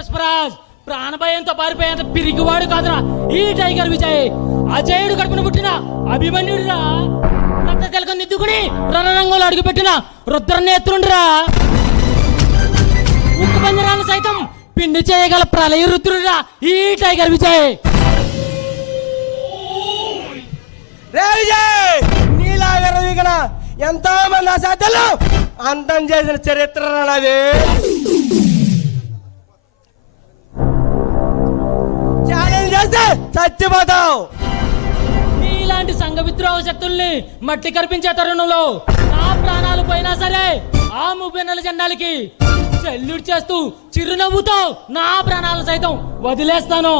పుష్పరాజ్ ప్రాణభయంతో పారిపోయేంత పిరిగివాడు కాదురా ఈ టైగర్ విజయ్. అజయుడు కడుపున పుట్టిన అభిమన్యుడురా. రక్త తిలకం దిద్దుకుని రణరంగంలో అడుగుపెట్టిన రుద్రనేత్రుండిరా. ఉక్కు పంజరాన్ని సైతం పిండి చేయగల ప్రళయ రుద్రుడురా ఈ టైగర్ విజయ్. ఎంతో మంది అసాధ్యులు అంతం చేసిన చరిత్ర నాది. ఛాలెంజ్ చేస్తే చచ్చిపోతావు. నీలాంటి సంఘ విద్రోహ శక్తుల్ని మట్టి కనిపించే తరుణంలో నా ప్రాణాలు పోయినా సరే ఆ ముప్పెన్నెల జెండాలకి సెల్యూట్ చేస్తూ చిరునవ్వుతో నా ప్రాణాలు సైతం వదిలేస్తాను.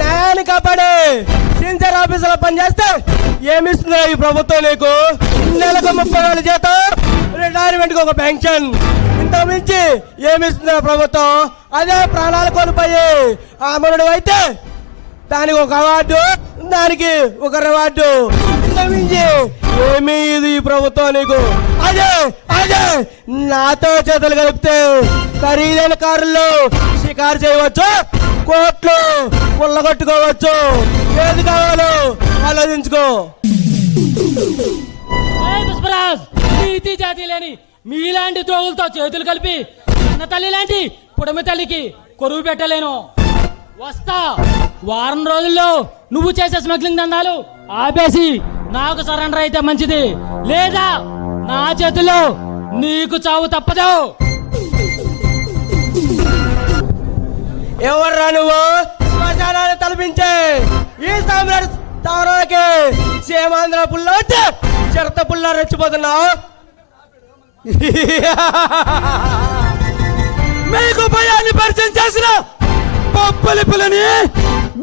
న్యాయాన్ని కాపాడే సిన్సియర్ ఆఫీసులో పనిచేస్తే ఏమిస్తుందో ఈ ప్రభుత్వం నీకు? నెలకు 30,000 జీతం, రిటైర్మెంట్ కి ఒక పెన్షన్, ఇంత మించి ఏమిస్తుందో ప్రభుత్వం? అదే ప్రాణాలు కోల్పోయి అమరుడు అయితే దానికి ఒక అవార్డు, దానికి ఒక రివార్డు, ఇంత మించి ఏమీ ఇది ఈ ప్రభుత్వం నీకు? అదే అదే నాతో చేతులు కలిపితే ఖరీదైన కారుల్లో షికారు చేయవచ్చు, కోట్లు కుళ్ళగొట్టుకోవచ్చు. ఏది కావాలో ఆలోచించుకో. పుష్పరాజ్, నీతి జాతి లేని మీలాంటి ద్రోగులతో చేతులు కలిపి అన్న తల్లి లాంటి పుడమి తల్లికి కొరువు పెట్టలేను. వస్తా. వారం రోజుల్లో నువ్వు చేసే స్మగ్లింగ్ దందాలు ఆపేసి నాకు సరెండర్ అయితే మంచిది, లేదా నా చేతుల్లో నీకు చావు తప్పదు. ఎవర్రా నువ్వు? శ్మశానాన్ని తలపించే ఈ సామ్రాట్ స్థావరానికి సీమాంధ్ర పుల్ల వచ్చి చిరత పుల్ల రెచ్చిపోతున్నావు. మీకు భయాన్ని పరిచయం చేసిన పప్పులి పులిని,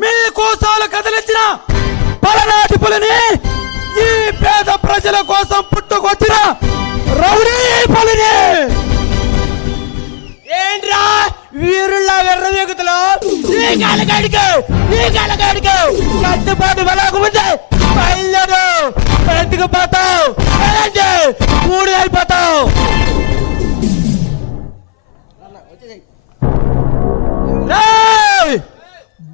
మీ కోసాలు కదిలించిన పలనాటి పులిని, ఈ పేద ప్రజల కోసం పుట్టుకొచ్చిన రౌడీ పులిని. ఏంట్రా వీరుల్లా వెర్రవేగుతులో ఈ కాలగాడికి కట్టుబాటు వెళ్ళకముందే బయలుదేరు. బ్రతికిపోతావు, మూడు అయిపోతావు.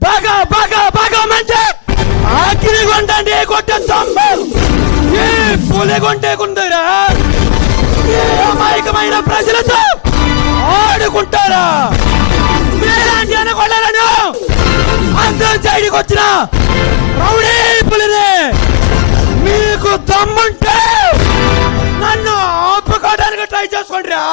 బాగా బాగా బాగా మంచి ఆఖరి కొండండి కొట్టేస్తాము. ఈ పులి కొంటేకుందరా ఈ అమాయకమైన ప్రజలతో ఆడుకుంటారా? మీలాంటి అనుకోలేను అందరం సైడ్కి వచ్చిన రౌడీ పులిని. మీకు దమ్ముంటే నన్ను ఆపుకోవడానికి ట్రై చేసుకోండి రా.